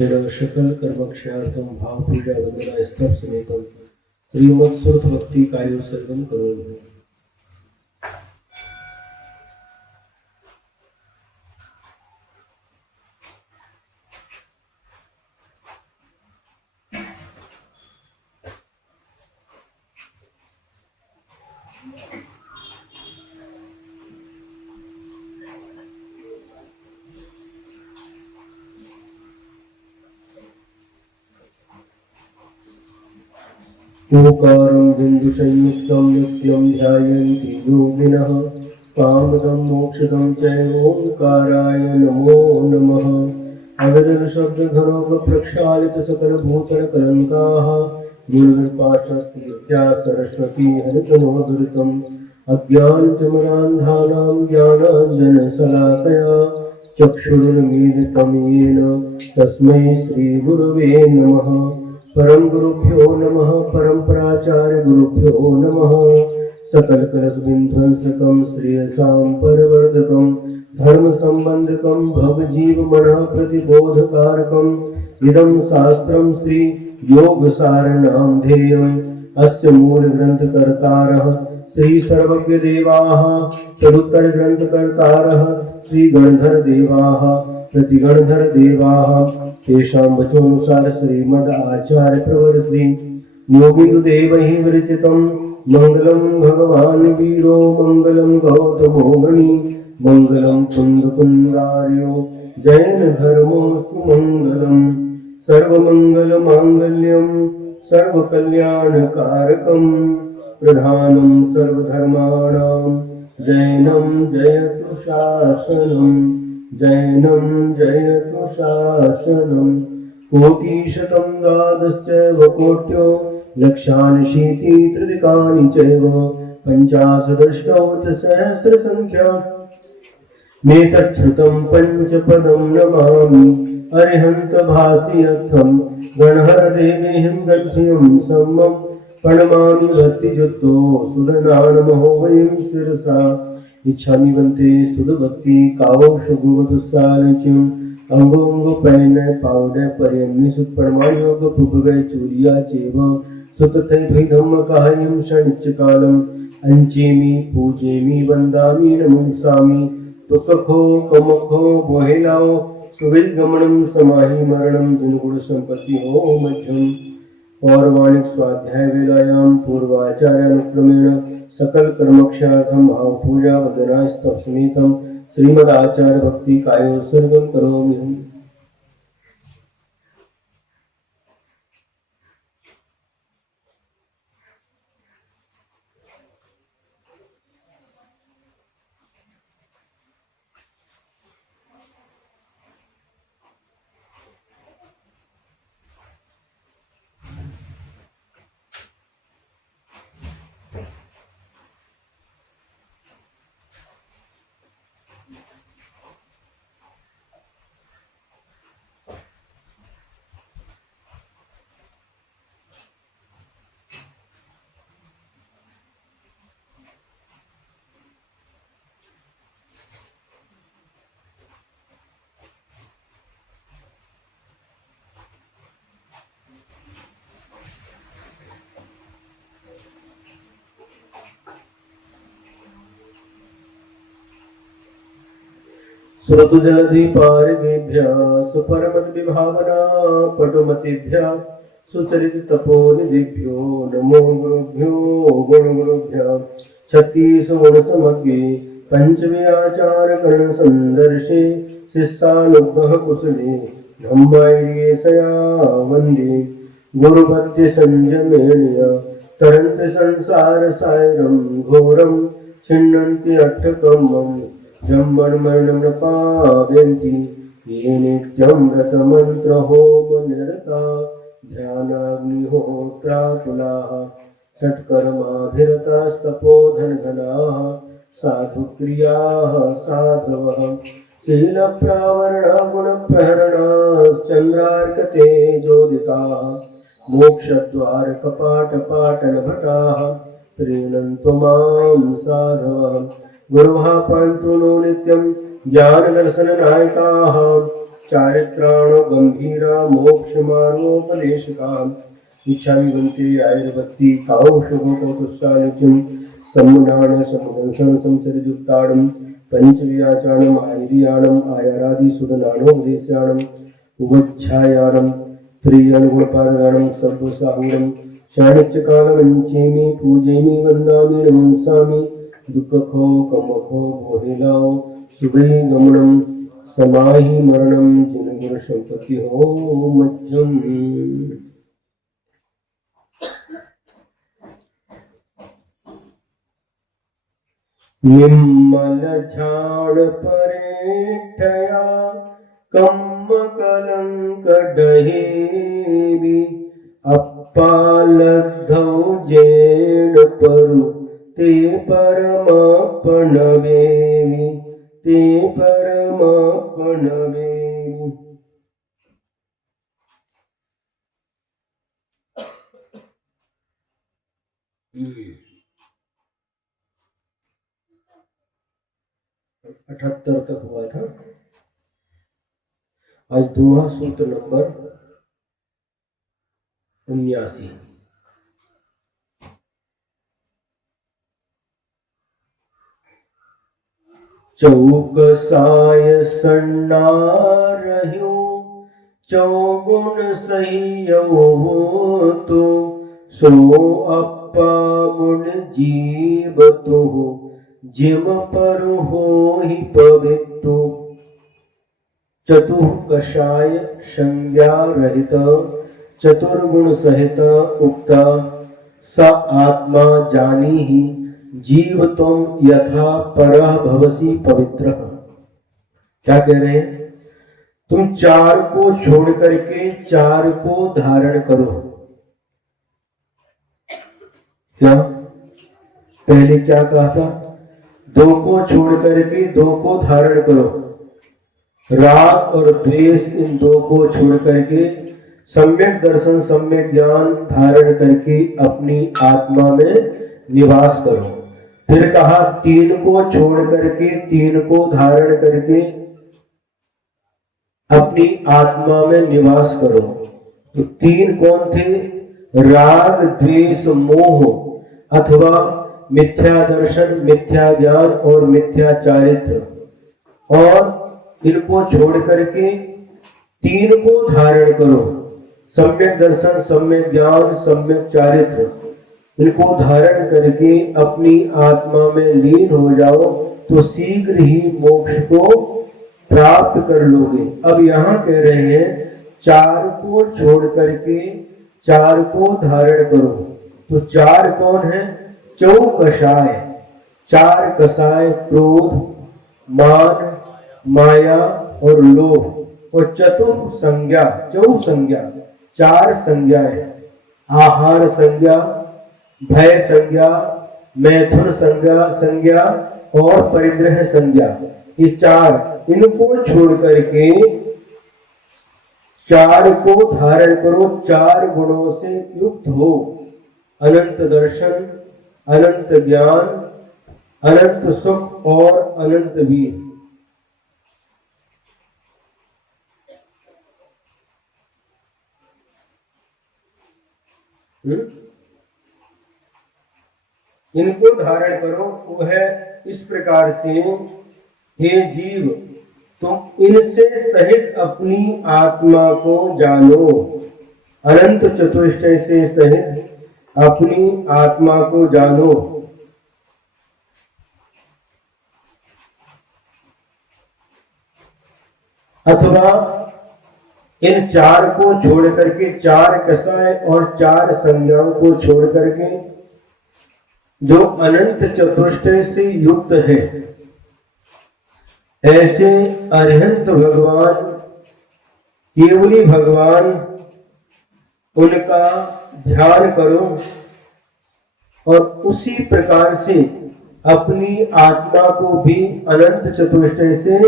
सकल कर्मक्षयार्थम भाव पूजा वंदना स्तव समेतम श्रीमत् सुरत भक्ति कायोत्सर्गम करोमि। ओंकारं बिन्दुसंयुक्तं नित्यं ध्यायन्ति योगिनः कामदं मोक्षदं चैव ओंकाराय नमो नमः। अविरल शब्दघनोपप्रक्षालितसकलभूतलकलङ्काः गुरुकृपाशक्तिविद्या सरस्वती हरितनोदुरितम् अज्ञानतिमिरान्धानां ज्ञानाञ्जनशलाकया चक्षुरुन्मीलितं येन तस्मै श्रीगुरवे नमः। परम गुरुभ्यो नमः परम्पराचार्य गुरुभ्यो नमः। सकल कलशबिंध्वंसकं श्रेयसां परवर्धकं धर्म संबंधकं भवजीवमनः प्रतिबोधकारकं इदं शास्त्रं श्री योगसारनां ध्येयम् अस्य मूलग्रन्थकर्तारः श्री सर्वज्ञदेवाः तदुत्तरग्रन्थकर्तारः श्री गणधरदेवाः प्रतिगणधरदेवाः तेषां वचोनुसार श्रीमद् आचार्य प्रवर श्री योगिन्दुदेवैः विरचितं मंगलम भगवान् वीरो मंगलम गौतमो मणि मंगलम कुन्दकुन्दार्यो जैन धर्मोऽस्तु मंगलम् सर्वमंगलमांगल्यं सर्वकल्याणकारकं प्रधानं सर्वधर्माणां जैनं जयतु शासनम् जैनं जयतु शासनम्। कोटिशतं द्वादशैव कोट्यो लक्षान्शीति त्रिदिकानि चैव पञ्चाशदष्टोत्तरसहस्रसङ्ख्या मेतच्छ्रुतं पञ्चपदं नमामि अरिहन्त भासियर्थं गणहरदेवेऽहं गद्यं सम्मं प्रणमामि भक्तियुक्तो सुदनानमहो वयं शिरसा इच्छामि वन्ते सुदभक्ति कावोषगुवतुस्सालच्यम् अंगोंगो पैने पावडे पर्यन्नि सुत्परमायोग पुगवे चूरिया चेव सुतते धम्म कायं शनिच्चकालम् अंचेमि पूजेमि वन्दामि नमस्सामि तुकखो कमखो बोहेलाओ सुविगमनं समाहि मरणं जिनगुण संपत्ति हो मध्यम। पौर्वाणिक स्वाध्याय वेलायां पूर्वाचार्यानुक्रमेण सकल कर्मक्षार्थं भाव पूजा वदना स्तव समेतं श्रीमद् आचार्य भक्ति कायोत्सर्गं करोमि। सुरतुजलधिपारिभ्यः सुपरमद्विभावना पटुमतिभ्यः सुचरिततपोनिधिभ्यो नमो गुरुभ्यो गुणगुरुभ्यः। छत्तीसगुणसमग्रे पंचमे आचार्यकरणसन्दर्शे शिष्यानुग्रह कुशले धम्मायसया वन्दे गुरुभक्तिसंयमेन तरन्ति संसारसागरं घोरं छिन्नन्ति अट्टकम्मम् जन्मन् पावयन्ति ये नित्यं व्रतमन्त्रहोमनिरता ध्यानाग्निहोत्रातुलाः षट्कर्माभिरतास्तपोधनधनाः साधुक्रियाः साधवः शीलप्रावरणगुणप्रहरणाश्चन्द्रार्कतेजोदिताः मोक्षद्वारकपाटपाटनभटाः प्रीणन्तु मां साधवः। गुरुः पान्तु नो नित्यं ज्ञानदर्शननायकाः चारित्राण गंभीरा मोक्ष मार्गोपदेशका इच्छामि वन्ते आयुर्वत्ति काउशुभकौतुष्टानित्यं सम्मुनान समुदंसन संचरिजुत्ताडं पंचव्याचानम आयुर्याणम आयारादि सुदनानोपदेशाणम उवच्छायाणम त्रियनुगुणपारदाणम सर्वसाहुरम शाणिच्यकालमञ्चेमि पूजैमि वन्दामि नमंसामि दुःखखो कमखो भोहिलाओ सुभै गमनम समाहि मरणम जिनगुण संपत्ति हो मज्जम। निम्मल झाड़ परेठया कम्म कलंक डहेबी अप्पालद्धौ जेड परु ते परमपणवेमि ते परमपणवेमि। अठहत्तर तक हुआ था। आज दोहा सूत्र नंबर 79। चौकसाय सन्ना रह्यो चौगुण सहियो तो सो अप्पा मुन जीव तो जिम पर हो ही पवित्र। चतुः कषाय संज्ञा रहित चतुर्गुण सहित उक्ता स आत्मा जानी ही जीव तुम यथा परः भवसी पवित्र। क्या कह रहे हैं? तुम चार को छोड़ करके चार को धारण करो। क्या पहले क्या कहा था? दो को छोड़ करके दो को धारण करो। राग और द्वेष इन दो को छोड़ करके सम्यक दर्शन सम्यक ज्ञान धारण करके अपनी आत्मा में निवास करो। फिर कहा तीन को छोड़ करके तीन को धारण करके अपनी आत्मा में निवास करो। तो तीन कौन थे? राग द्वेष मोह अथवा मिथ्या दर्शन मिथ्या ज्ञान और मिथ्या चारित्र। और इनको छोड़ करके तीन को धारण करो। सम्यक दर्शन सम्यक ज्ञान सम्यक चारित्र इनको धारण करके अपनी आत्मा में लीन हो जाओ तो शीघ्र ही मोक्ष को प्राप्त कर लोगे। अब यहाँ कह रहे हैं चार को छोड़ करके चार को धारण करो। तो चार कौन है? चौकषाय। चार कषाय क्रोध मान माया और लोभ। और चतुर संज्ञा चौ संज्ञा चार संज्ञाएं आहार संज्ञा भय संज्ञा मैथुन संज्ञा और परिग्रह संज्ञा। ये चार इनको छोड़ करके चार को धारण करो। चार गुणों से युक्त हो। अनंत दर्शन अनंत ज्ञान अनंत सुख और अनंत वीर। इनको धारण करो। वो है इस प्रकार से हे जीव तुम इनसे सहित अपनी आत्मा को जानो। अनंत चतुष्टय से सहित अपनी आत्मा को जानो। अथवा इन चार को छोड़ करके चार कषाय और चार संज्ञाओं को छोड़ करके जो अनंत चतुष्टय से युक्त है ऐसे अरिहंत भगवान केवली भगवान उनका ध्यान करो और उसी प्रकार से अपनी आत्मा को भी अनंत चतुष्टय से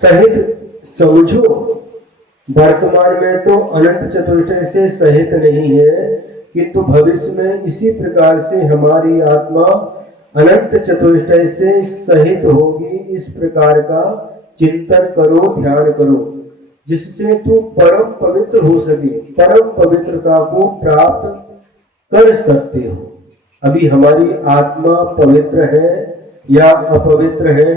सहित समझो। वर्तमान में तो अनंत चतुष्टय से सहित नहीं है किंतु भविष्य में इसी प्रकार से हमारी आत्मा अनंत चतुष्टय से सहित होगी। इस प्रकार का चिंतन करो ध्यान करो। जिससे तू परम पवित्र हो सके, परम पवित्रता को प्राप्त कर सकते हो। अभी हमारी आत्मा पवित्र है या अपवित्र है?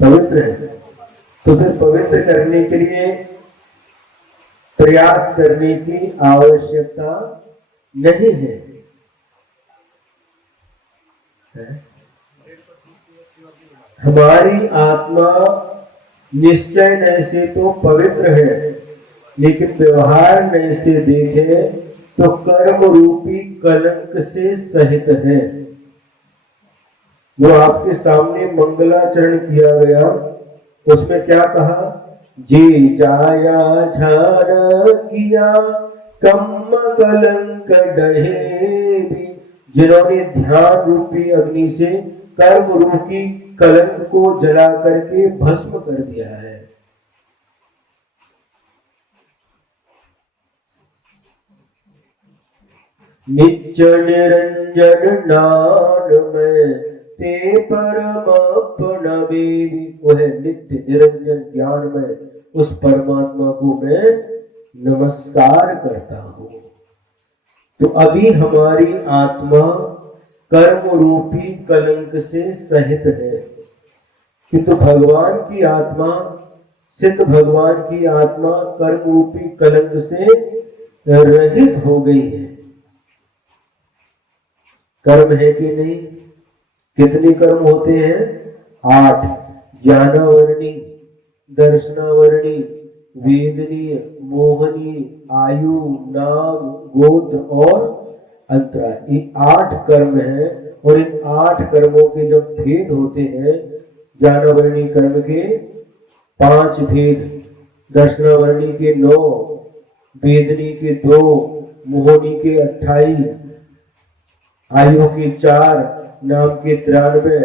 पवित्र है। तो फिर पवित्र करने के लिए प्रयास करने की आवश्यकता नहीं है। हमारी आत्मा निश्चय नय से तो पवित्र है, लेकिन व्यवहार नय से देखे तो कर्म रूपी कलंक से सहित है। जो आपके सामने मंगलाचरण किया गया, उसमें क्या कहा? जे जाया झाड़ किया कम कलंक डहे भी। जिन्होंने ध्यान रूपी अग्नि से कर्म रूपी कलंक को जला करके भस्म कर दिया है। नित्य निरंजन नाम में ते परमात्मा बेबी। वो है नित्य निरंजन ज्ञान में उस परमात्मा को मैं नमस्कार करता हूं। तो अभी हमारी आत्मा कर्म रूपी कलंक से सहित है, किंतु भगवान की आत्मा, सिद्ध भगवान की आत्मा कर्म रूपी कलंक से रहित हो गई है। कर्म है कि नहीं? कितने कर्म होते हैं? 8। ज्ञानावरणी, दर्शनावरणी, वेदनीय, मोहनीय, आयु, नाम, गोत्र और अंतराय। ये 8 कर्म हैं। और इन 8 कर्मों के जब भेद होते हैं, ज्ञानावरणी कर्म के 5 भेद, दर्शनावरणी के 9, वेदनी के 2, मोहनी के 28, आयु के 4, नाम के 93,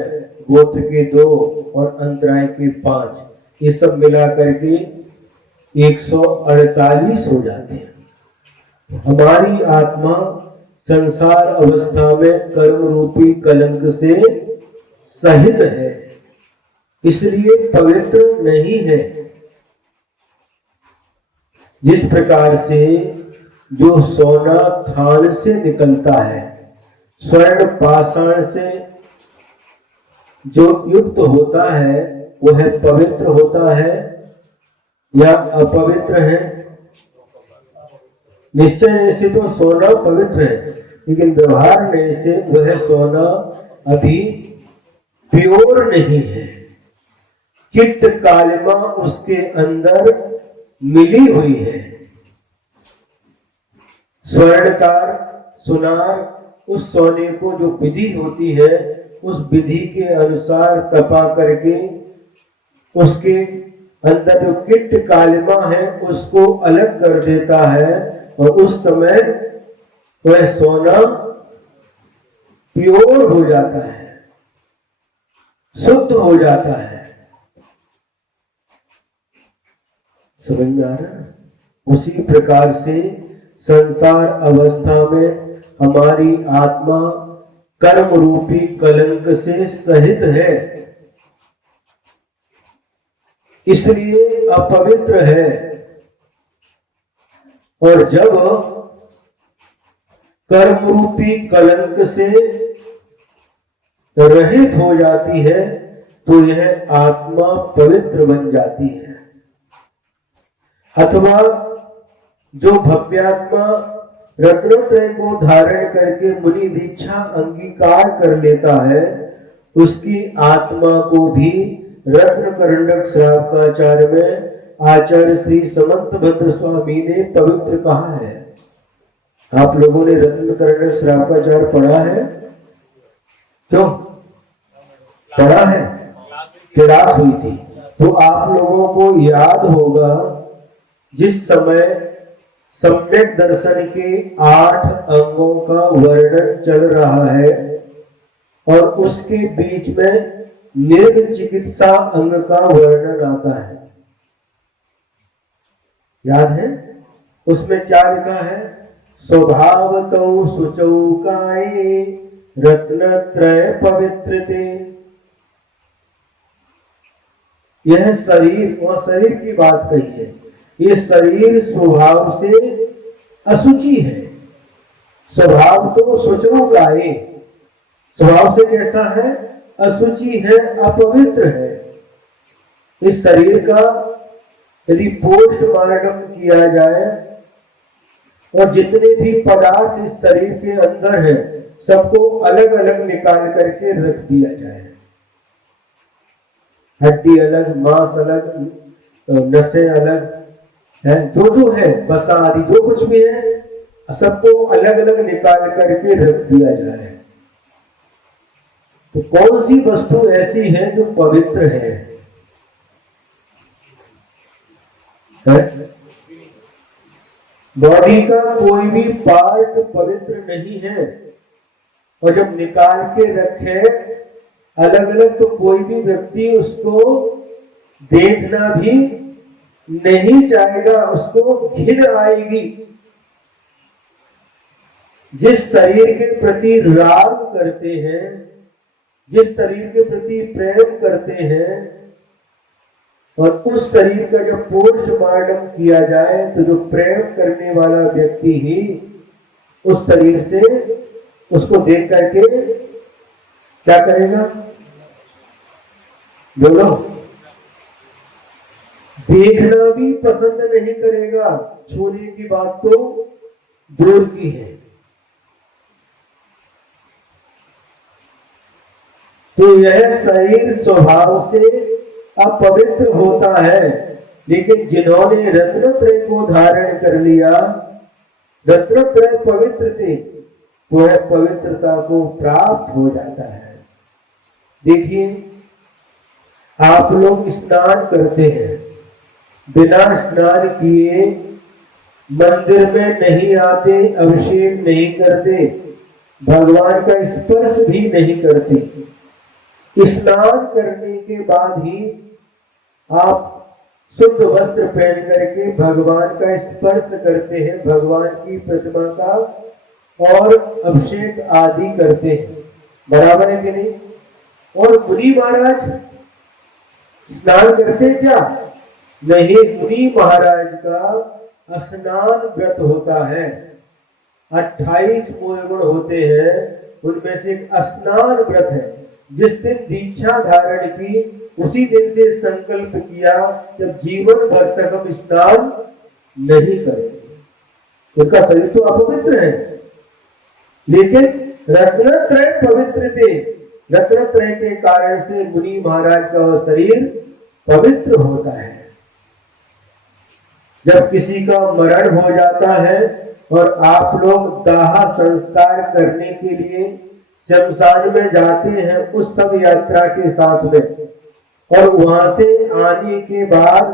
गोत्र के 2 और अंतराय के 5। ये सब मिला करके 148 हो जाते हैं। हमारी आत्मा संसार अवस्था में कर्म रूपी कलंक से सहित है, इसलिए पवित्र नहीं है। जिस प्रकार से जो सोना खान से निकलता है, स्वर्ण पाषाण से जो युक्त होता है, वह पवित्र होता है या अपवित्र है? निश्चय से तो सोना पवित्र है, लेकिन व्यवहार में से वह सोना अभी प्योर नहीं है। किट कालिमा उसके अंदर मिली हुई है। स्वर्णकार, सुनार उस सोने को जो विधि होती है, उस विधि के अनुसार तपा करके उसके अंदर जो किट कालिमा है उसको अलग कर देता है, और उस समय वह सोना प्योर हो जाता है, शुद्ध हो जाता है। समझ में आ रहा है? उसी प्रकार से संसार अवस्था में हमारी आत्मा कर्म रूपी कलंक से सहित है, इसलिए अपवित्र है। और जब कर्म रूपी कलंक से रहित हो जाती है, तो यह आत्मा पवित्र बन जाती है। अथवा जो भव्यात्मा रत्नत्रय को धारण करके मुनि दीक्षा अंगीकार कर लेता है, उसकी आत्मा को भी रत्न करंडक श्रावकाचार्य में आचार्य श्री समंत भद्र स्वामी ने पवित्र कहा है। आप लोगों ने रत्न करंडक श्रावकाचार्य पढ़ा है? क्यों पढ़ा है? क्लास हुई थी तो आप लोगों को याद होगा, जिस समय सम्यक दर्शन के 8 अंगों का वर्णन चल रहा है और उसके बीच में निर्ग चिकित्सा अंग का वर्णन आता है, याद है? उसमें क्या लिखा है? स्वभावतो सुचौकाये रत्नत्रय पवित्रते। यह शरीर और शरीर की बात कही है, ये शरीर स्वभाव से अशुचि है। स्वभाव तो शुचौ गाये, स्वभाव से कैसा है? अशुचि है, अपवित्र है। इस शरीर का यदि पोस्टमार्टम किया जाए और जितने भी पदार्थ इस शरीर के अंदर है सबको अलग अलग निकाल करके रख दिया जाए, हड्डी अलग, मांस अलग, नसें अलग है, जो है वसा आदि जो कुछ भी है सबको अलग अलग निकाल करके रख दिया जाए, तो कौन सी वस्तु ऐसी है जो पवित्र है? बॉडी का कोई भी पार्ट पवित्र नहीं है, और जब निकाल के रखे अलग अलग तो कोई भी व्यक्ति उसको देखना भी नहीं चाहेगा, उसको घिन आएगी। जिस शरीर के प्रति राग करते हैं, जिस शरीर के प्रति प्रेम करते हैं, और उस शरीर का जब पोस्टमार्टम किया जाए तो जो प्रेम करने वाला व्यक्ति ही उस शरीर से उसको देख करके क्या करेगा? बोलो, देखना भी पसंद नहीं करेगा, छूने की बात तो दूर की है। तो यह शरीर स्वभाव से अपवित्र होता है, लेकिन जिन्होंने रत्नत्रय को धारण कर लिया, रत्नत्रय पवित्र थे, वह पवित्रता को प्राप्त हो जाता है। देखिए, आप लोग स्नान करते हैं, बिना स्नान किए मंदिर में नहीं आते, अभिषेक नहीं करते, भगवान का स्पर्श भी नहीं करते। स्नान करने के बाद ही आप शुद्ध वस्त्र पहन करके भगवान का स्पर्श करते हैं, भगवान की प्रतिमा का और अभिषेक आदि करते हैं, बराबर है कि नहीं? और मुनि महाराज स्नान करते क्या? नहीं, मुनि महाराज का स्नान व्रत होता है। 28 मोहगुण होते हैं, उनमें से एक स्नान व्रत है। जिस दिन दीक्षा धारण की उसी दिन से संकल्प किया जब जीवन भर तक हम स्नान नहीं करेंगे। उनका शरीर तो अपवित्र है, लेकिन रत्नत्रय पवित्र थे, रत्नत्रय के कारण से मुनि महाराज का वह शरीर पवित्र होता है। जब किसी का मरण हो जाता है और आप लोग दाह संस्कार करने के लिए शमशान में जाते हैं उस सब यात्रा के साथ में, और वहां से आने के बाद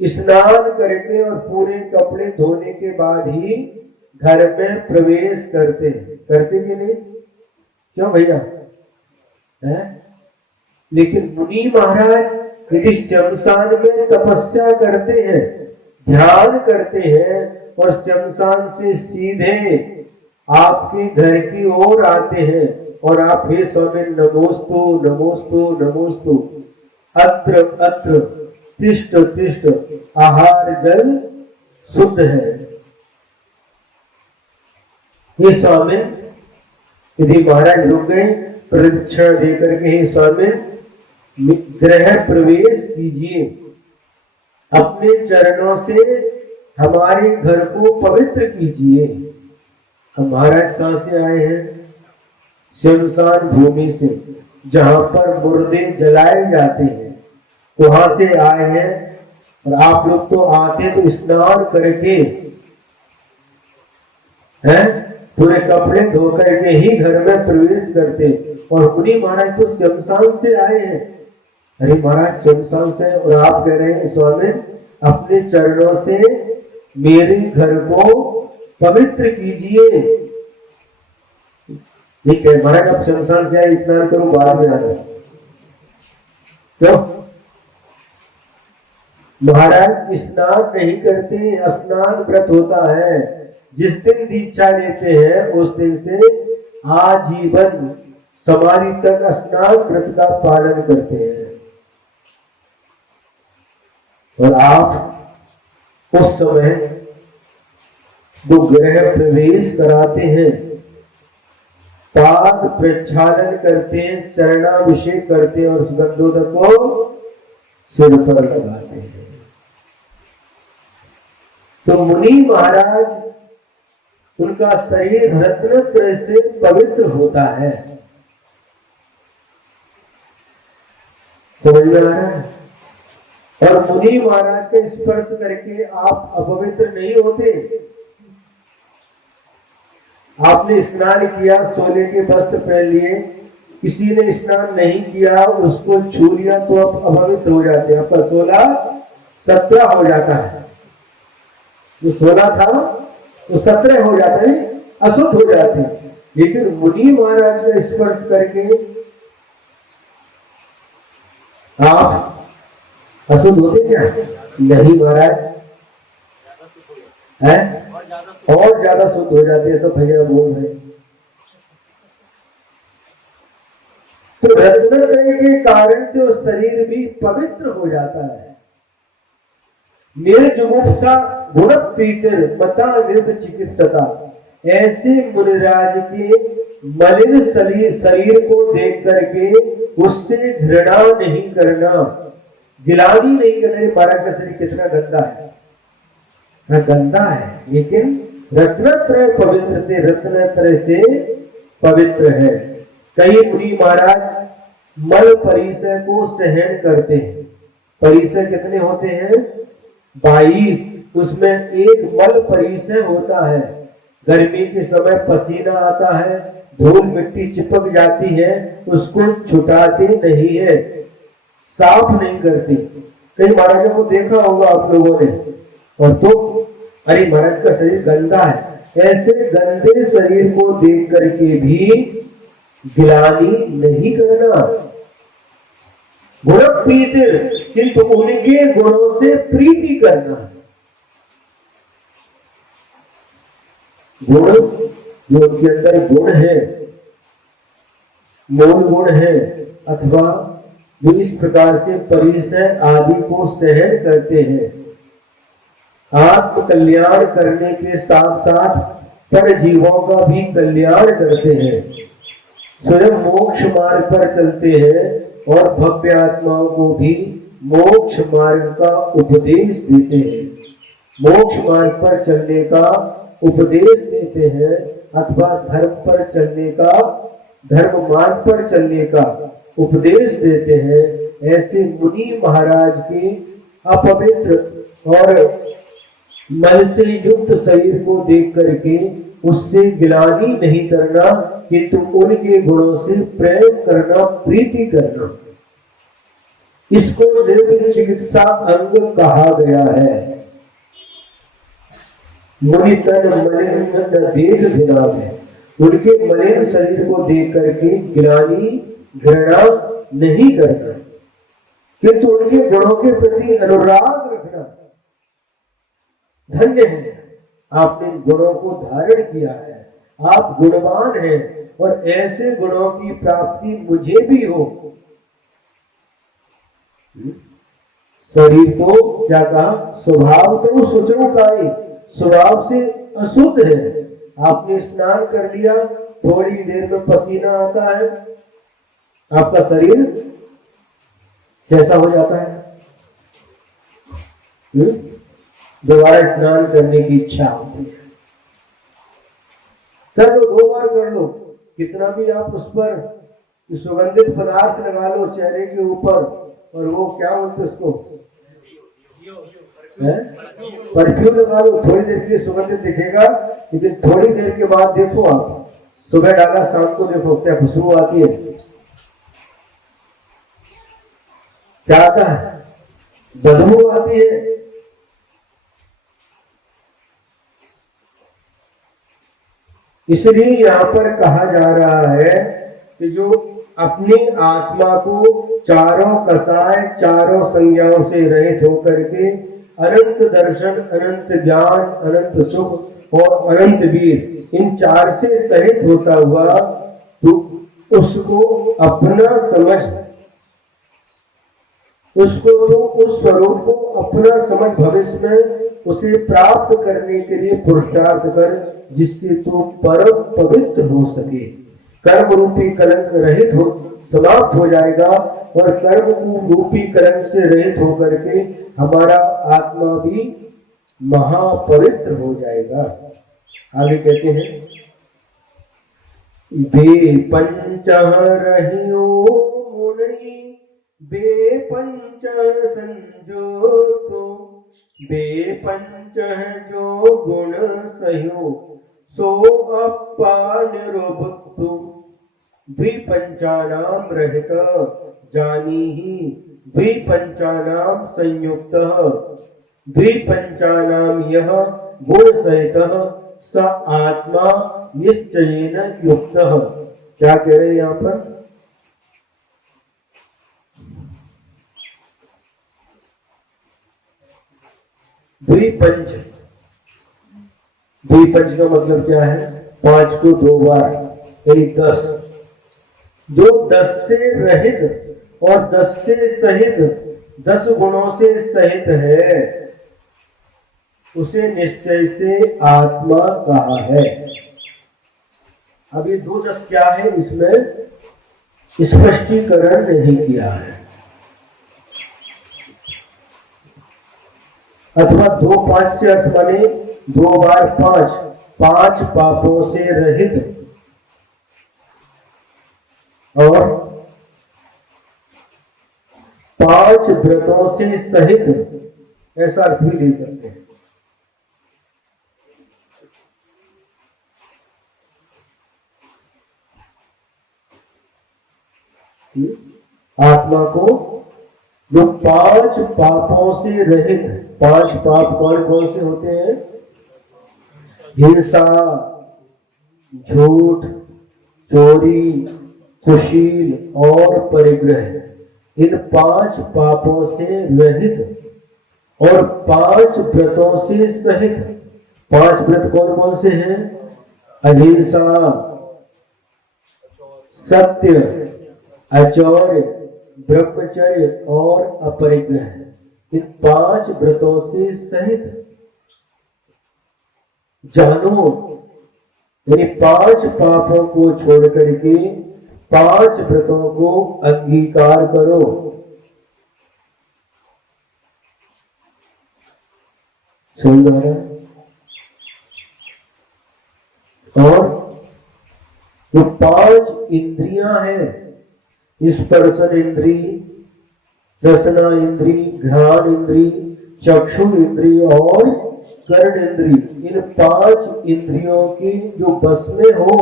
स्नान करके और पूरे कपड़े धोने के बाद ही घर में प्रवेश करते हैं, करते कि नहीं? क्यों भैया है? लेकिन मुनि महाराज यदि शमशान में तपस्या करते हैं, ध्यान करते हैं और शमशान से सीधे आपके घर की ओर आते हैं और आप हे स्वामी नमोस्तु नमोस्तु नमोस्तु, अत्र अत्र तिष्ठ तिष्ठ, आहार जल शुद्ध है। ये स्वामी यदि महाराज रुक गए, प्रदक्षिणा देकर के हे स्वामी गृह प्रवेश कीजिए, अपने चरणों से हमारे घर को पवित्र कीजिए। हम महाराज कहां से आए हैं? शमशान भूमि से, जहां पर मुर्दे जलाए जाते हैं, वहां से आए हैं। और आप लोग तो आते तो स्नान करके हैं, पूरे कपड़े धो करके ही घर में प्रवेश करते, और मुनि महाराज तो शमशान से आए हैं। अरे महाराज शमशान से, और आप कह रहे हैं स्वामी अपने चरणों से मेरे घर को पवित्र कीजिए। ठीक है महाराज, आप शमशान से आए, स्नान करो, बाद में आना। क्यों महाराज स्नान नहीं करते? स्नान व्रत होता है। जिस दिन दीक्षा लेते हैं उस दिन से आजीवन समाधि तक स्नान व्रत का पालन करते हैं। और आप उस समय वो गृह प्रवेश कराते हैं, पाद प्रक्षालन करते हैं, चरणाभिषेक करते हैं और सुगंधोदक को सिर पर लगाते हैं। तो मुनि महाराज, उनका शरीर रत्नत्रय से पवित्र होता है। समझ में आ रहा है? और मुनि महाराज के स्पर्श करके आप अपवित्र नहीं होते। आपने स्नान किया, सोने के वस्त्र पहन लिए, किसी ने स्नान नहीं किया, उसको छू लिया तो आप अपवित्र हो जाते हैं। आपका 16 17 हो जाता है। जो 16 था तो 17 हो जाता है, अशुद्ध हो जाते हैं। लेकिन मुनि महाराज का स्पर्श करके आप अशुद्ध होते क्या? नहीं महाराज, है और ज्यादा शुद्ध हो जाते हैं। सब भैया बोल रहे। तो रत्नत्रय के कारण से वो शरीर भी पवित्र हो जाता है। निर्जुगुप्सा गुण प्रीतिर मता निर्भ चिकित्सता, ऐसे मुनिराज के मलिन शरीर को देख करके उससे घृणा नहीं करना, गिलानी नहीं करना। महाराज का शरीर कितना गंदा है, गंदा है, लेकिन रत्नत्रय पवित्र थे, रत्नत्रय से पवित्र है। कई मुनि महाराज मल परिसर को सहन करते हैं। परिसर कितने होते हैं? 22। उसमें एक मल परिसर होता है। गर्मी के समय पसीना आता है, धूल मिट्टी चिपक जाती है, उसको छुटाते नहीं है, साफ नहीं करते। कई महाराजों को देखा होगा आप लोगों ने, और तो अरे महाराज का शरीर गंदा है। ऐसे गंदे शरीर को देख करके भी गिलानी नहीं करना। गुण प्रीतिर, किंतु उनके गुणों से प्रीति करना। गुण जो उनके अंदर गुण है, मूल गुण है, अथवा जो इस प्रकार से परिसर आदि को सहन करते हैं, आत्म कल्याण करने के साथ साथ पर जीवों का भी कल्याण करते हैं, स्वयं मोक्ष मार्ग पर चलते हैं और भव्य आत्माओं को भी मोक्ष मार्ग का उपदेश देते हैं। मोक्ष मार्ग पर चलने का उपदेश देते हैं, अथवा धर्म पर चलने का, धर्म मार्ग पर चलने का उपदेश देते हैं। ऐसे मुनि महाराज के अपवित्र और मल से युक्त शरीर को देख करके उससे गिलानी नहीं करना, किंतु उनके गुणों से प्रेम करना, प्रीति करना। इसको निर्विघ्न चिकित्सा अंग कहा गया है। मुनि तन मलिन देख भिना है, उनके मलिन शरीर को देख करके गिलानी घृणा नहीं करना, किंतु उनके गुणों के प्रति अनुराग रखना। धन्य है, आपने गुणों को धारण किया है, आप गुणवान हैं, और ऐसे गुणों की प्राप्ति मुझे भी हो। शरीर तो क्या कहा? स्वभाव तो सुचरु काई, स्वभाव से अशुद्ध है। आपने स्नान कर लिया, थोड़ी देर में पसीना आता है, आपका शरीर कैसा हो जाता है? दोबारा स्नान करने की इच्छा होती है। कर लो, 2 बार कर लो, कितना भी आप उस पर सुगंधित पदार्थ लगा लो चेहरे के ऊपर, और वो क्या बोलते उसको, परफ्यूम लगा लो, थोड़ी देर के लिए सुगंधित दिखेगा, लेकिन थोड़ी देर के बाद देखो, आप सुबह डाला शाम को देखो क्या खुशबू आती है, क्या आता है? बदबू आती है। इसलिए यहाँ पर कहा जा रहा है कि जो अपनी आत्मा को चारों कसाय, चारों संज्ञाओं से रहित होकर के अनंत दर्शन, अनंत ज्ञान, अनंत सुख और अनंत वीर, इन 4 से सहित होता हुआ तो उसको अपना समझ उसको तो उस स्वरूप को अपना समझ भविष्य में उसे प्राप्त करने के लिए पुरुषार्थ कर, जिससे तू परम पवित्र हो सके। कर्म रूपी कलंक रहित हो समाप्त हो जाएगा और कर्म रूपी कलंक से रहित होकर के हमारा आत्मा भी महापवित्र हो जाएगा। आगे कहते हैं, बे पंच रहियो मुनि बेपंच संजोतो, बेपंच जो गुण सह्यो सो अपान रोभक्तु, द्विपंचानाम रहित जानीहि द्विपंचानाम संयुक्त, द्विपंचानाम यह गुण सहित स आत्मा निश्चयेन युक्त। क्या कह रहे हैं यहाँ पर? द्विपंच, द्विपंच का मतलब क्या है? 5 को 2 बार यानी 10। जो 10 से रहित और 10 से सहित, 10 गुणों से सहित है, उसे निश्चय से आत्मा कहा है। अब ये 2 10 क्या है, इसमें स्पष्टीकरण नहीं किया है। अथवा 2 5 से अर्थ बने 2 बार 5, 5 पापों से रहित और 5 व्रतों से सहित, ऐसा अर्थ भी ले सकते हैं। आत्मा को जो 5 पापों से रहित, 5 पाप कौन कौन से होते हैं? हिंसा, झूठ, चोरी, कुशील और परिग्रह। इन 5 पापों से रहित और 5 व्रतों से सहित। 5 व्रत कौन कौन से हैं? अहिंसा, सत्य, अचौर्य, ब्रह्मचर्य और अपरिग्रह। इन 5 व्रतों से सहित जानो, यानी 5 पापों को छोड़ करके 5 व्रतों को अंगीकार करो। समझ आ रहा है? और जो 5 इंद्रियां हैं, स्पर्शन इंद्री, रसना इंद्री, घ्राण इंद्री, चक्षु इंद्री और कर्ण इंद्री, इन 5 इंद्रियों की जो बस में हो।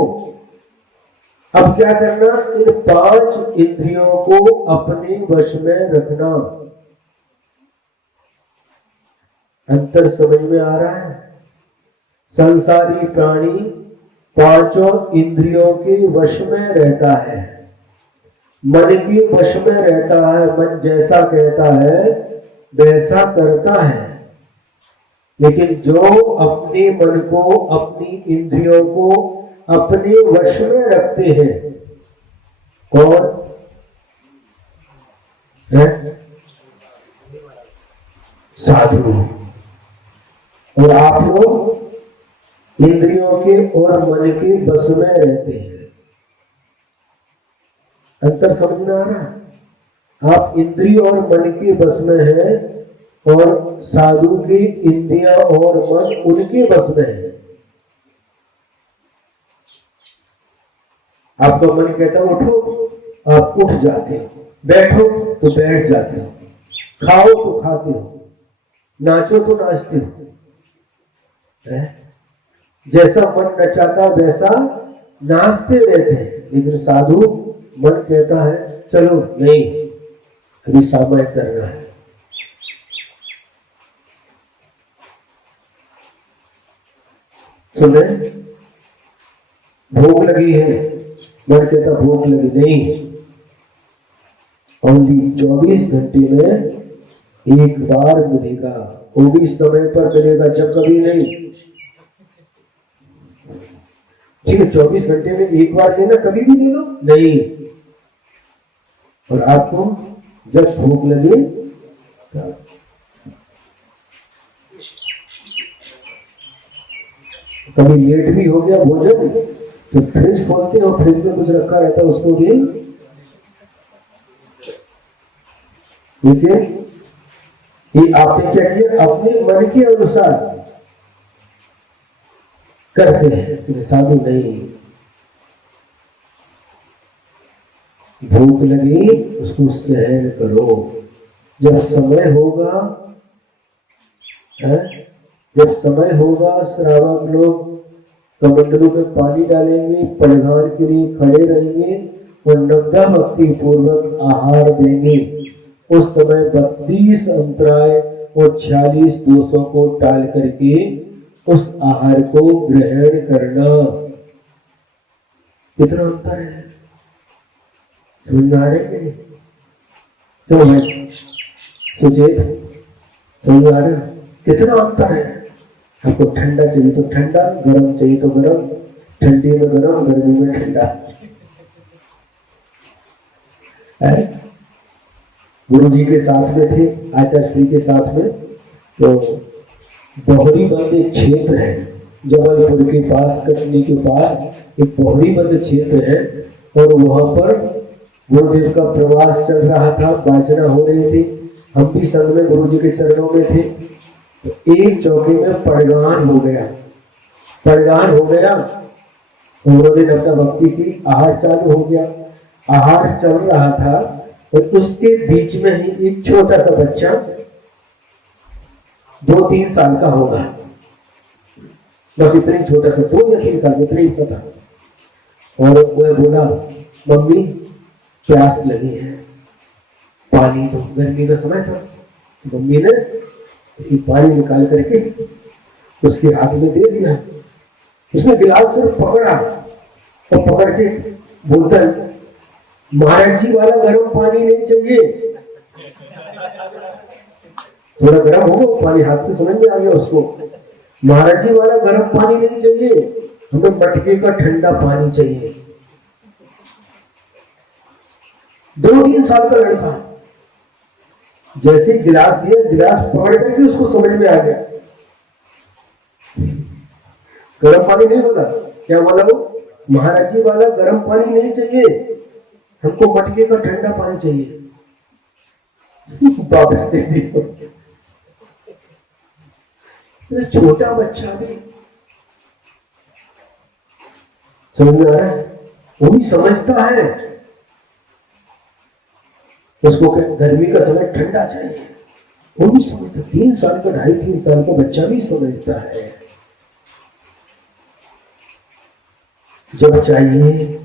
अब क्या करना? इन 5 इंद्रियों को अपने वश में रखना। अंतर समझ में आ रहा है? संसारी प्राणी 5 इंद्रियों के वश में रहता है, मन के वश में रहता है। मन जैसा कहता है वैसा करता है। लेकिन जो अपने मन को, अपनी इंद्रियों को अपने वश में रखते हैं, कौन है? साधु। और आप लोग इंद्रियों के और मन के बस में रहते हैं। अंतर समझ में आ रहा है? आप इंद्रिय और मन के बस में हैं और साधु की इंद्रिया और मन उनके बस में है। आपका मन कहता है उठो, आप उठ जाते हो, बैठो तो बैठ जाते हो, खाओ तो खाते हो, नाचो तो नाचते हो। जैसा मन नचाता वैसा नाचते रहते हैं। लेकिन साधु मन कहता है चलो नहीं, अभी सामय करना है। सुने, भूख लगी है, मन कहता भूख लगी नहीं, ओनली 24 घंटे में एक बार मिलेगा, वो भी समय पर मिलेगा, जब कभी नहीं। ठीक है, 24 घंटे में एक बार लेना, कभी भी ले लो नहीं। और आपको जब भूख लगे कभी लेट भी हो गया भोजन तो फ्रिज खोलते हैं और फ्रिज में कुछ रखा रहता है उसको भी, लेकिन ये आपने क्या किया, अपने मन के अनुसार करते हैं। साधु नहीं, भूख लगी उसको सहन करो, जब समय होगा जब समय होगा श्रावक लोग कमंडलों में पानी डालेंगे, परिधान के लिए खड़े रहेंगे और नवदा भक्ति पूर्वक आहार देंगे। उस समय 32 अंतराय और 46 दोषों को टाल करके उस आहार को ग्रहण करना। कितना अंतर है, समझ आ रहे हैं? तो है सुचेत, समझ आ रहे? कितना अंतर है। आपको ठंडा चाहिए तो ठंडा, गरम चाहिए तो गरम, ठंडी में गरम, गर्मी में ठंडा। गुरु जी के साथ में थे, आचार्य श्री के साथ में, तो बोहरी बंद एक क्षेत्र है जबलपुर के पास, कटनी के पास एक बोहरी बंद क्षेत्र है, और वहां पर गुरुदेव का प्रवास चल रहा था, वाचना हो रही थी, हम भी संग में गुरु जी के चरणों में थे। तो एक चौके में पड़गान हो गया, पड़गान हो गया, उन्होंने नवदा भक्ति की, आहार चालू हो गया। आहार चल रहा था और उसके बीच में ही एक छोटा सा बच्चा 2-3 साल का होगा, बस इतनी छोटा सा, 2 या 3 साल इतना ही सा था, और वह बोला मम्मी प्यास लगी है, पानी दो। गर्मी का समय था, मम्मी ने पानी निकाल करके उसके हाथ में दे दिया। उसने गिलास से पकड़ा और पकड़ के बोलता महाराज जी वाला गर्म पानी नहीं चाहिए, थोड़ा गर्म हो पानी, हाथ से समझ में आ गया उसको। महाराज जी वाला गर्म पानी नहीं चाहिए, हमें मटके का ठंडा पानी चाहिए। 2-3 साल का लड़का, जैसे गिलास दिया, गिलास पकड़ करके उसको समझ में आ गया, गर्म पानी नहीं बोला, क्या बोला वो, महाराज जी वाला गर्म पानी नहीं चाहिए, हमको मटके का ठंडा पानी चाहिए। वापस दे दिया। छोटा बच्चा भी समझ में आ रहा है, वो भी समझता है, उसको गर्मी का समय ठंडा चाहिए, वो भी समझता। 3 साल का, 2.5-3 साल का बच्चा भी समझता है। जब चाहिए,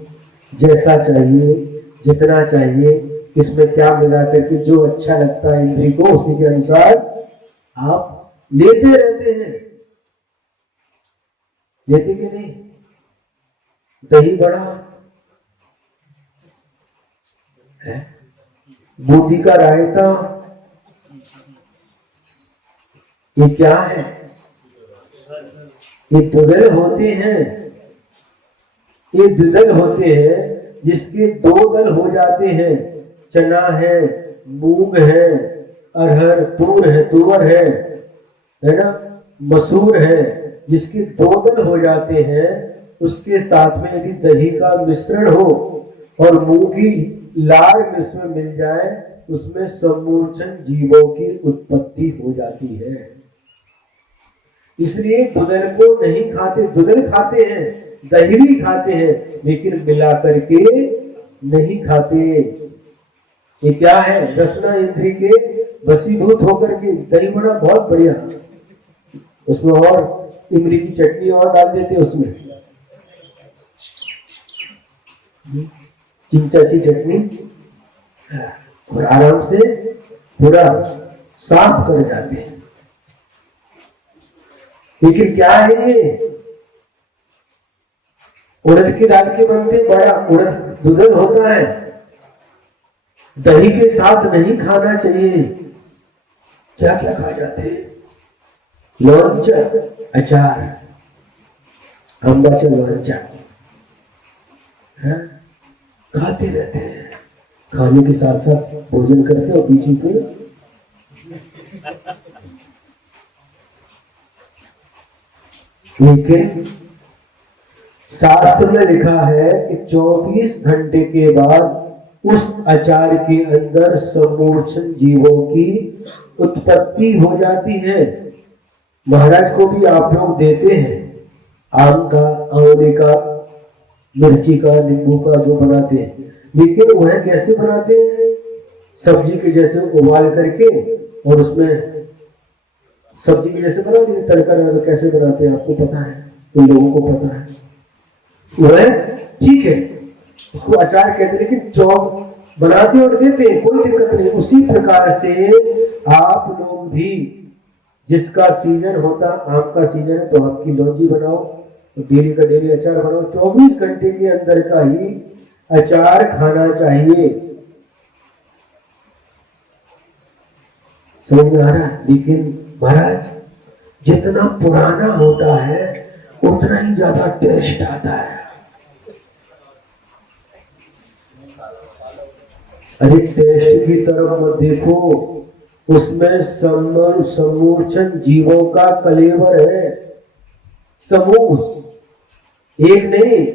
जैसा चाहिए, जितना चाहिए, इसमें क्या मिला करके जो अच्छा लगता है इंद्री को, उसी के अनुसार आप लेते रहते हैं। लेते कि नहीं? दही बड़ा है, बूटी का रायता, ये क्या है? ये द्विदल होते हैं, ये द्विदल होते हैं जिसके 2 दल हो जाते हैं। चना है, मूंग है, अरहर, तुअर है ना, मसूर है, जिसके 2 दल हो जाते हैं, उसके साथ में यदि दही का मिश्रण हो और मूंगी लार में उसमें मिल जाए, उसमें समूर्छन जीवों की उत्पत्ति हो जाती है। इसलिए दुधन को नहीं खाते, दुधन खाते हैं, दही भी खाते हैं, लेकिन मिला करके नहीं खाते। ये क्या है? रसना इंद्री के वशीभूत होकर के दही बड़ा बहुत बढ़िया, उसमें और इमली की चटनी और डाल देते, उसमें चिंचाची चटनी, और आराम से पूरा साफ कर जाते हैं। लेकिन क्या है ये? उड़द की दाल के बनते, बड़ा उड़द दुधन होता है, दही के साथ नहीं खाना चाहिए। क्या क्या खा जाते हैं? लोंचा, अचार, आंबाचा लोंचा खाते रहते हैं, खाने के साथ साथ भोजन करते और बीच में लेकिन शास्त्र में लिखा है कि 24 घंटे के बाद उस आचार के अंदर समूर्छन जीवों की उत्पत्ति हो जाती है। महाराज को भी आप लोग देते हैं आम का, आंवले का, मिर्ची का, नींबू का जो बनाते हैं, लेकिन वह कैसे बनाते हैं? सब्जी के जैसे उबाल करके और उसमें सब्जी के जैसे बना देते, तड़का कैसे बनाते हैं आपको पता है, उन लोगों को पता है, वह ठीक है, उसको अचार कहते हैं, लेकिन चौक बनाते और देते हैं, कोई दिक्कत नहीं। उसी प्रकार से आप लोग भी जिसका सीजन होता, आम का सीजन है तो आपकी लौंजी बनाओ, तो डेली का डेली अचार बनाओ, 24 घंटे के अंदर का ही अचार खाना चाहिए। समझ में आ रहा है? लेकिन महाराज जितना पुराना होता है उतना ही ज्यादा टेस्ट आता है। अरे टेस्ट की तरफ मत देखो, उसमें समूर्छन जीवों का कलेवर है, समूह, एक नहीं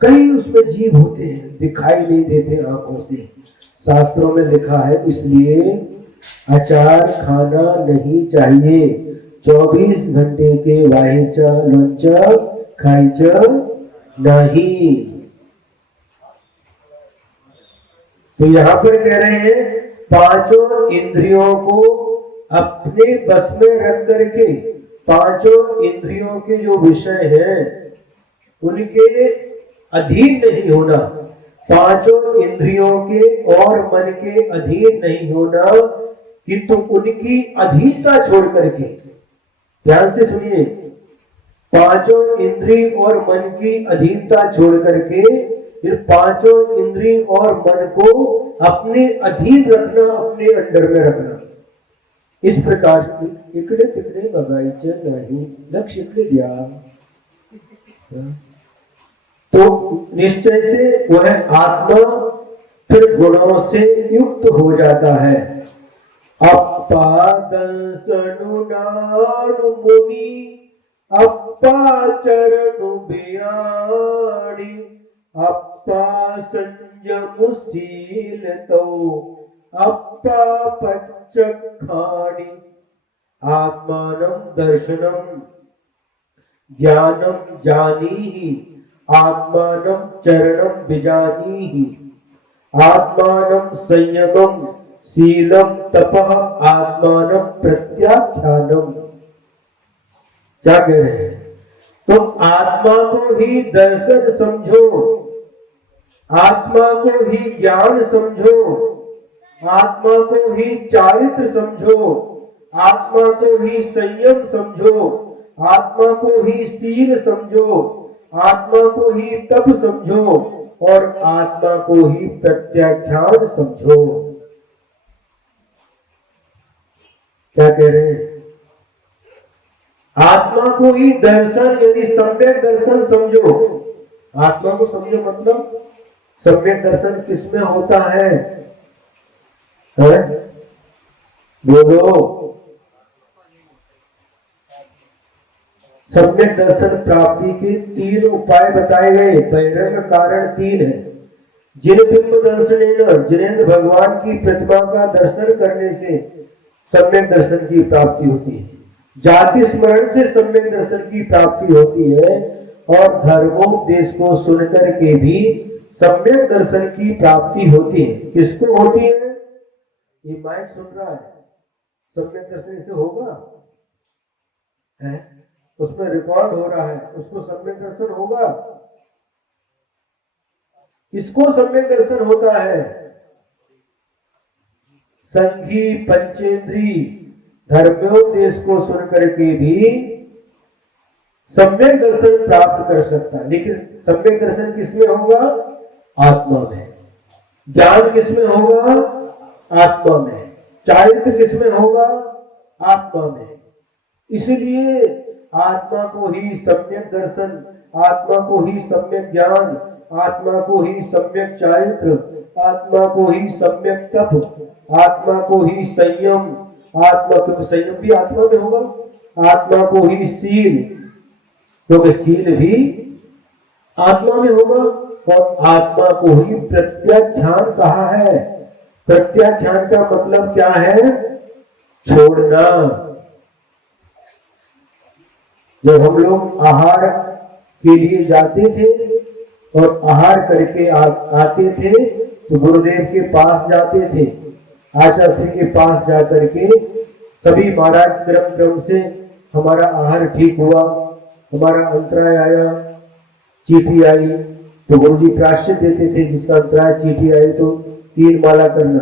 कई उसमें जीव होते हैं, दिखाई नहीं देते आंखों से, शास्त्रों में लिखा है। इसलिए अचार खाना नहीं चाहिए, 24 घंटे के वाहिचा लोंचा खाइचा नहीं। तो यहां पर कह रहे हैं पांचों इंद्रियों को अपने बस में रख करके, पांचों इंद्रियों के जो विषय हैं उनके अधीन नहीं होना, पांचों इंद्रियों के और मन के अधीन नहीं होना, किंतु उनकी अधीनता छोड़ करके, ध्यान से सुनिए, पांचों इंद्रिय और मन की अधीनता छोड़ करके फिर पांचों इंद्रिय और मन को अपने अधीन रखना, अपने अंडर में रखना। इस प्रकार से इकडे तिकडे बघायचं नहीं, लक्ष इकडे द्या। तो निश्चय से वह आत्मा फिर गुणों से युक्त हो जाता है। अप्पा दंसनु नानु मुनि अप्पा चरणु बियाणी अप्पा संयमुशील तो अप्पा पच्चखाणी आत्मानं दर्शनम ज्ञानम जानीहि आत्मानं चरणम बिजानीहि आत्मानं संयमम शीलम तपः आत्मानं प्रत्याख्यानम। क्या कह रहे हैं? तुम आत्मा को ही दर्शन समझो, आत्मा को ही ज्ञान समझो, आत्मा को ही चारित्र समझो, आत्मा को ही संयम समझो, आत्मा को ही शील समझो, आत्मा को ही तप समझो और आत्मा को ही प्रत्याख्यान समझो। क्या कह रहे हैं? आत्मा को ही दर्शन यानी सम्यक दर्शन समझो। आत्मा को समझो मतलब सम्यक दर्शन किसमें होता है? बोलो। सम्यक दर्शन प्राप्ति के 3 उपाय बताए गए। बहिरंग कारण 3 है। जिन बिंब दर्शन, जिनेंद्र भगवान की प्रतिमा का दर्शन करने से सम्यक दर्शन की प्राप्ति होती है। जाति स्मरण से सम्यक दर्शन की प्राप्ति होती है और धर्मोपदेश को सुनकर के भी सम्यक दर्शन की प्राप्ति होती है। किसको होती है? ये माइक सुन रहा है, सम्यक दर्शन से होगा है? उसमें रिकॉर्ड हो रहा है, उसको सम्यक दर्शन होगा। किसको सम्यक दर्शन होता है? संघी पंचेंद्री धर्मोपदेश को सुनकर के भी सम्यक दर्शन प्राप्त कर सकता है। लेकिन सम्यक दर्शन किसमें होगा? आत्मा में। ज्ञान किसमें होगा? आत्मा में। चारित्र किसमें होगा? आत्मा में। इसलिए आत्मा को ही सम्यक दर्शन, आत्मा को ही सम्यक ज्ञान, आत्मा को ही सम्यक चारित्र, आत्मा को ही सम्यक तप, आत्मा को ही संयम, आत्मा को संयम भी आत्मा में होगा, आत्मा को ही शील, क्योंकि शील भी आत्मा में होगा, और आत्मा को ही प्रत्याख्यान कहा है। प्रत्याख्यान का मतलब क्या है? छोड़ना। जब हम लोग आहार के लिए जाते थे और आहार करके आते थे तो गुरुदेव के पास जाते थे, आचार्य के पास जाकर के सभी महाराज क्रम क्रम से हमारा आहार ठीक हुआ, हमारा अंतराय आया, चीटी आई तो गुरु जी प्रायश्चित देते थे। जिसका अंतराय चीटी आई तो 3 माला करना,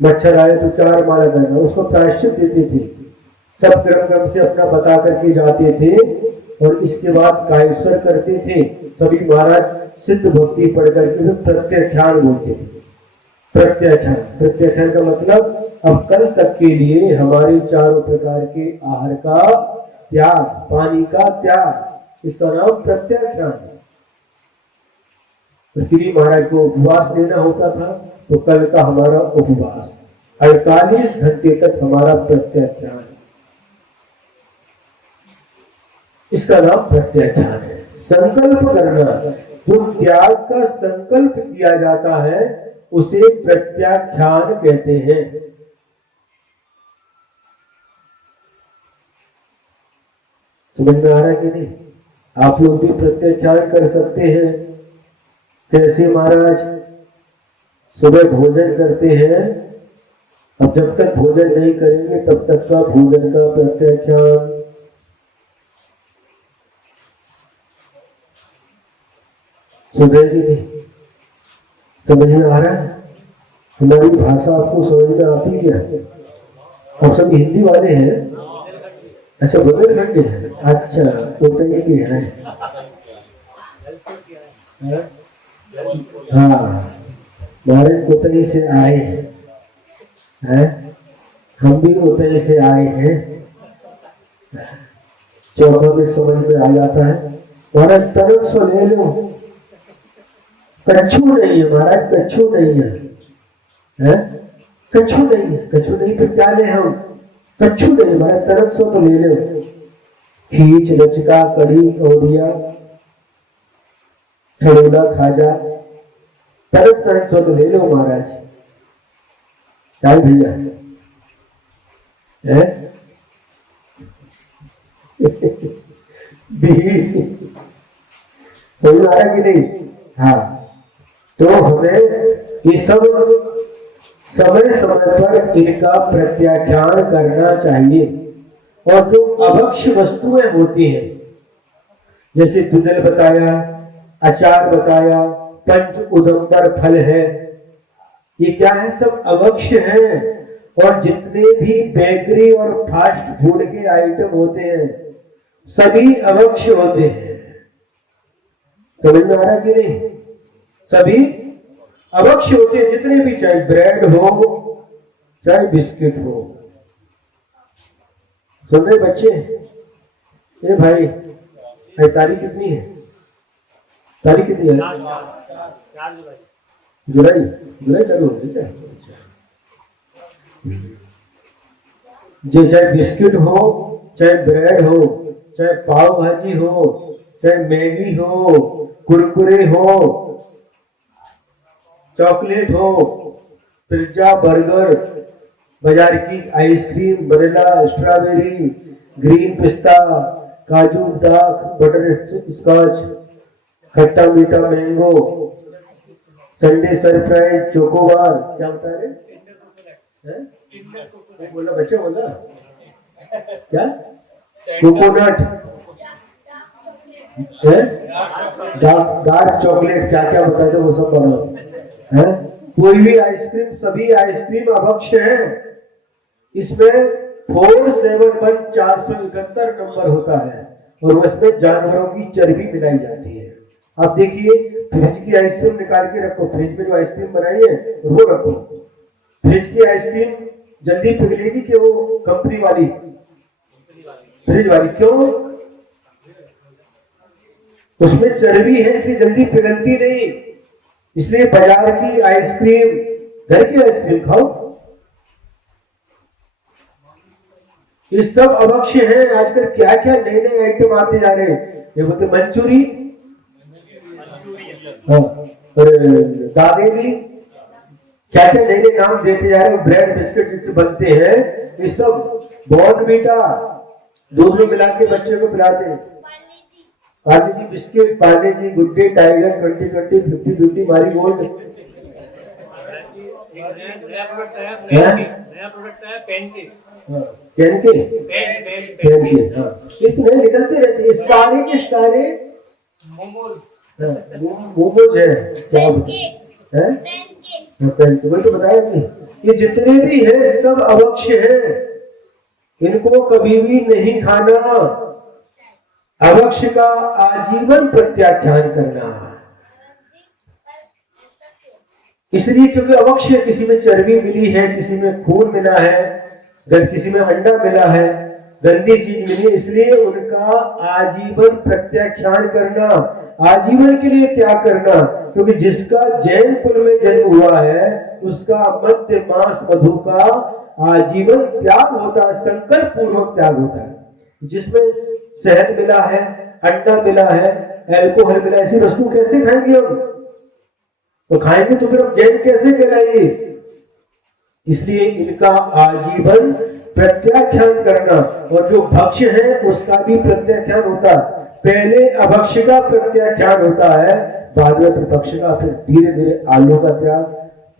मच्छर आए तो 4 माला करना, उसको प्रायश्चित देते थे। सब क्रम क्रम से अपना बता करके जाते थे और इसके बाद कायस्वर करते थे। सभी महाराज सिद्ध भक्ति पढ़ करके प्रत्याख्यान बोलते थे। प्रत्याख्यान, प्रत्याख्यान का मतलब अब कल तक के लिए हमारे चारों प्रकार के आहार का त्याग, पानी का त्याग, इसका नाम प्रत्याख्यान है। पृथ्वी महाराज को उपवास लेना होता था तो कल का हमारा उपवास 48 घंटे तक हमारा प्रत्याख्यान है, इसका नाम प्रत्याख्यान है। संकल्प करना, जो त्याग का संकल्प किया जाता है उसे प्रत्याख्यान कहते हैं। समझ में आ रहा है कि नहीं? आप लोग भी प्रत्याख्यान कर सकते हैं। कैसे महाराज? सुबह भोजन करते हैं, अब जब तक भोजन नहीं करेंगे तब तक का भोजन का प्रत्याख्यान। सुबह की नहीं समझ में आ रहा है? हमारी भाषा आपको समझ में आती क्या? आप सभी हिंदी वाले हैं? अच्छा, बुंदेलखंड के हैं? अच्छा, कोतई के हैं? हाँ, हमारे कोतई से आए हैं, हम भी कोतई से आए हैं। चौकों में समझ में आ जाता है। महाराज तरह सो ले लो, कच्छू नहीं है महाराज, कच्छू नहीं है, कच्छू नहीं है, कच्छू नहीं फिर क्या ले हम? कच्छू नहीं महाराज, तरह सो तो ले लो। खींच, लचका, कड़ी, कौड़िया, ठड़ोला, खाजा, तरह सो तो ले लो महाराज। क्या भैया है? समझ आ रहा कि नहीं? हाँ, तो हमें ये सब समय समय पर इनका प्रत्याख्यान करना चाहिए। और जो अभक्ष वस्तुएं होती हैं, जैसे दुधल बताया, अचार बताया, पंच उदंबर फल है, ये क्या है? सब अभक्ष हैं। और जितने भी बेकरी और फास्ट फूड के आइटम होते हैं सभी अभक्ष होते हैं। समझ में आ रहा कि नहीं? सभी अभक्ष होते हैं, जितने भी, चाहे ब्रेड हो चाहे बिस्किट हो। सुन रहे बच्चे? ए भाई, तारीख कितनी है? तारीख कितनी है? जुलाई, जुलाई चालू हो गई क्या? जो चाहे बिस्किट हो, चाहे ब्रेड हो, चाहे पाव भाजी हो, चाहे मैगी हो, कुरकुरे हो, चॉकलेट हो, पिज्जा, बर्गर, बाजार की आइसक्रीम, वनीला, स्ट्रॉबेरी, ग्रीन पिस्ता, काजू दाख, बटर स्कॉच, खट्टा मीठा मैंगो, संडे सरप्राइज, चोकोबार, क्या बता रहे? बोला बच्चा, बोला क्या? कोकोनट, डार्क चॉकलेट, क्या क्या बताते वो सब बनाओ है। कोई भी आइसक्रीम, सभी आइसक्रीम अभक्ष है। इसमें 471 नंबर होता है और उसमें जानवरों की चर्बी मिलाई जाती है। आप देखिए, फ्रिज की आइसक्रीम निकाल के रखो, फ्रिज में जो आइसक्रीम बनाई है वो रखो। फ्रिज की आइसक्रीम जल्दी पिघलेगी कि वो कंपनी वाली? फ्रिज वाली। क्यों? उसमें चर्बी है इसलिए जल्दी पिघलती नहीं। इसलिए बाजार की आइसक्रीम, घर की आइसक्रीम खाओ। ये सब अभक्ष्य है। आजकल क्या क्या नए नए आइटम आते जा रहे हैं। ये बोलते मंचूरी, और दाबेली, क्या क्या नए नए नाम देते जा रहे हैं। ब्रेड बिस्किट जिससे बनते हैं, ये सब बॉर्नवीटा दूध में मिला के बच्चे को पिलाते हैं। पार्ले जी बिस्किट, पार्ले जी गुड डे, टाइगर 2020, 50-50, मारी गोल्ड। नया प्रोडक्ट है पेनकेक। ये तो नए निकलते रहते हैं। सारे के सारे मोमोज है, क्या है पेनकेक, तो बताया नहीं। ये जितने भी है सब अभक्ष्य है, इनको कभी भी नहीं खाना। अभक्ष्य का आजीवन प्रत्याख्यान करना, इसलिए क्योंकि अभक्ष्य किसी में चर्बी मिली है, किसी में खून मिला है, किसी में अंडा मिला है, गंदी चीज मिली है, इसलिए उनका आजीवन प्रत्याख्यान करना, आजीवन के लिए त्याग करना। क्योंकि जिसका जैन कुल में जन्म हुआ है उसका मध्य मास मधु का आजीवन त्याग होता है, संकल्प पूर्वक त्याग होता है। जिसमें शहद मिला है, अंडा मिला है, एल्कोहल मिला, ऐसी वस्तु कैसे खाएंगे हम? तो खाएंगे तो फिर हम जैन कैसे कहलाएंगे? इसलिए इनका आजीवन प्रत्याख्यान करना, और जो भक्ष्य है उसका भी प्रत्याख्यान होता है। पहले अभक्ष्य का प्रत्याख्यान होता है, बाद में विपक्ष का, फिर धीरे धीरे आलू का त्याग,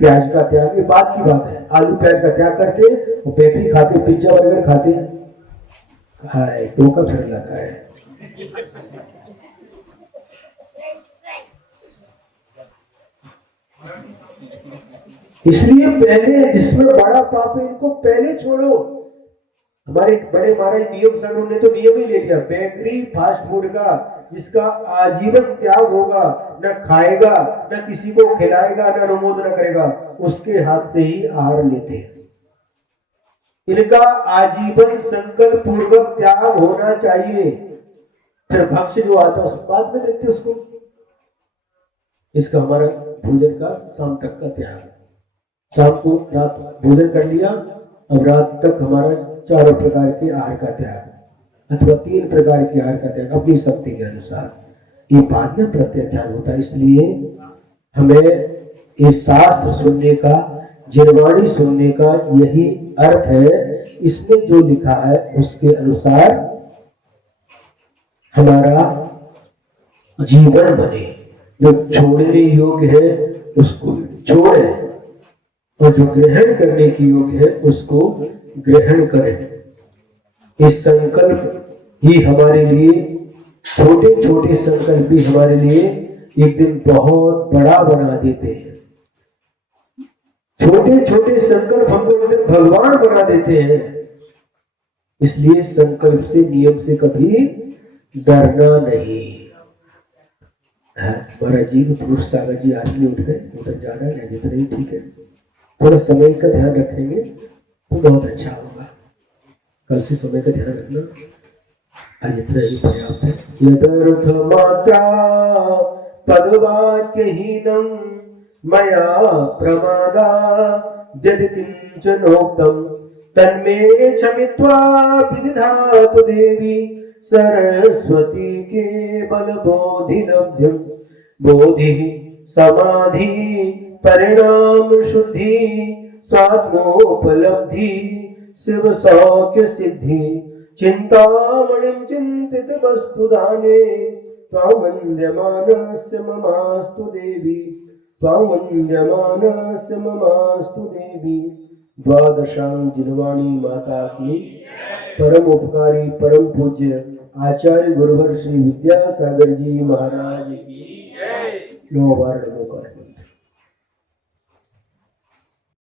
प्याज का त्याग। ये बात की बात है। आलू प्याज का त्याग करके वो बेकरी खाते, पिज्जा बर्गर खाते, खाए तो का फिर लगा है। इसलिए पहले जिसमें बड़ा पाप है इनको पहले छोड़ो। हमारे बड़े महाराज नियम संघ ने तो नियम ही ले लिया, बेकरी फास्ट फूड का जिसका आजीवन त्याग होगा, न खाएगा, न किसी को खिलाएगा, न अनुमोदन करेगा, उसके हाथ से ही आहार लेते हैं। इनका आजीवन संकल्प पूर्वक त्याग होना चाहिए। फिर भक्ष्य जो आता है उस बाद में देखते उसको। इसका हमारा भोजन का शाम तक का त्याग, शाम को रात भोजन कर लिया, अब रात तक हमारा 4 प्रकार के आहार का त्याग अथवा 3 प्रकार के आहार का त्याग अपनी शक्ति के अनुसार, ये बाद में प्रत्याख्यान होता है। इसलिए हमें इस शास्त्र सुनने का, जिनवाणी सुनने का यही अर्थ है। इसमें जो लिखा है उसके अनुसार हमारा जीवन बने। जो छोड़ने योग्य है उसको छोड़े, और जो ग्रहण करने की योग्य है उसको ग्रहण करें। इस संकल्प ही हमारे लिए, छोटे छोटे संकल्प भी हमारे लिए एक दिन बहुत बड़ा बना देते हैं। छोटे छोटे संकल्प हमको एक दिन भगवान बना देते हैं। इसलिए संकल्प से, नियम से कभी डरना नहीं। महाराज जी पुरुष सागर जी आज भी उठ गए, उधर जाना है, जितना ही ठीक है। थोड़ा समय का ध्यान रखेंगे तो बहुत अच्छा होगा। कल से समय का ध्यान रखना। आज इतना ही पर्याप्त है। यदर्थ मात्रा पदवाक्यहीनं मया प्रमादा यदि किंचनोक्तं तन्मे क्षमित्वा विदधातु देवी सरस्वती के बल बोधि लब्ध्यं। बोधि समाधि परिणाम शुद्धि स्वात्मोपलब्धि शिव सौख्य सिद्धि। चिंतामणिं चिंतित वस्तु दाने त्वामन्यमानस्य ममास्तु देवी। त्वामन्यमानस्य ममास्तु देवी। द्वादशांग जिनवाणी माता की परम उपकारी परम पूज्य आचार्य गुरुवर श्री विद्यासागर जी महाराज की 9 बार नमो।